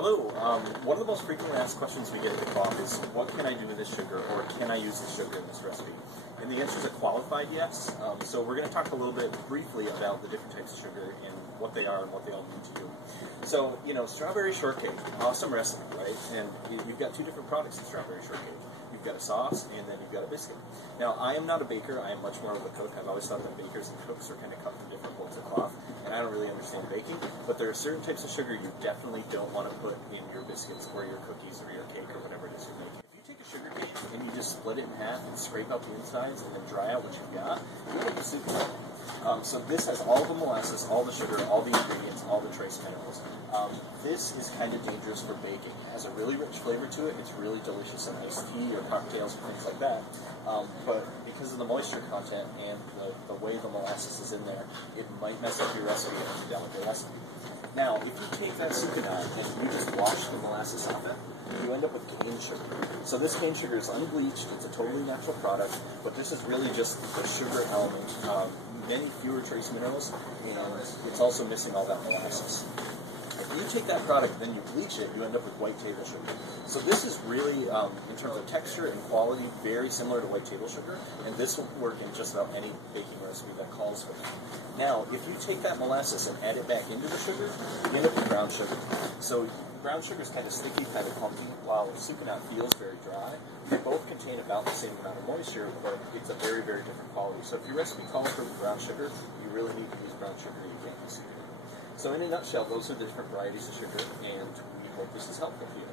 Hello. One of the most frequently asked questions we get at the co-op is, what can I do with this sugar, or can I use this sugar in this recipe? And the answer is a qualified yes. So we're going to talk a little bit briefly about the different types of sugar and what they are and what they all mean to you. So, strawberry shortcake, awesome recipe, right? And you've got two different products in strawberry shortcake. You've got a sauce, and then you've got a biscuit. Now, I am not a baker. I am much more of a cook. I've always thought that bakers and cooks are kind of cut from different bolts of cloth, and I don't really understand baking, but there are certain types of sugar you definitely don't want to put in your biscuits or your cookies or your cake or whatever it is you're making. If you take a sugar cane and you just split it in half and scrape out the insides and then dry out what you've got, you make a sucanat. So this has all the molasses, all the sugar, all the ingredients, all the trace minerals. This is kind of dangerous for baking. It has a really rich flavor to it. It's really delicious in iced tea or cocktails or things like that. But because of the moisture content and the way the molasses is in there, it might mess up your recipe and make a delicate recipe. Now, if you take that sucanat and you just wash the molasses off it, you end up with cane sugar. So this cane sugar is unbleached. It's a totally natural product, but this is really just the sugar element. Many fewer trace minerals, and it's also missing all that molasses. If you take that product and then you bleach it, you end up with white table sugar. So this is really, in terms of texture and quality, very similar to white table sugar, and this will work in just about any baking recipe that calls for that. Now, if you take that molasses and add it back into the sugar, you end up with brown sugar. So brown sugar is kind of sticky, kind of clumpy, while sucanat feels very dry. They both contain about the same amount of moisture, but it's a very, very different quality. So if your recipe calls for brown sugar, you really need to use brown sugar. You can't use sucanat. So in a nutshell, those are the different varieties of sugar, and we hope this is helpful to you.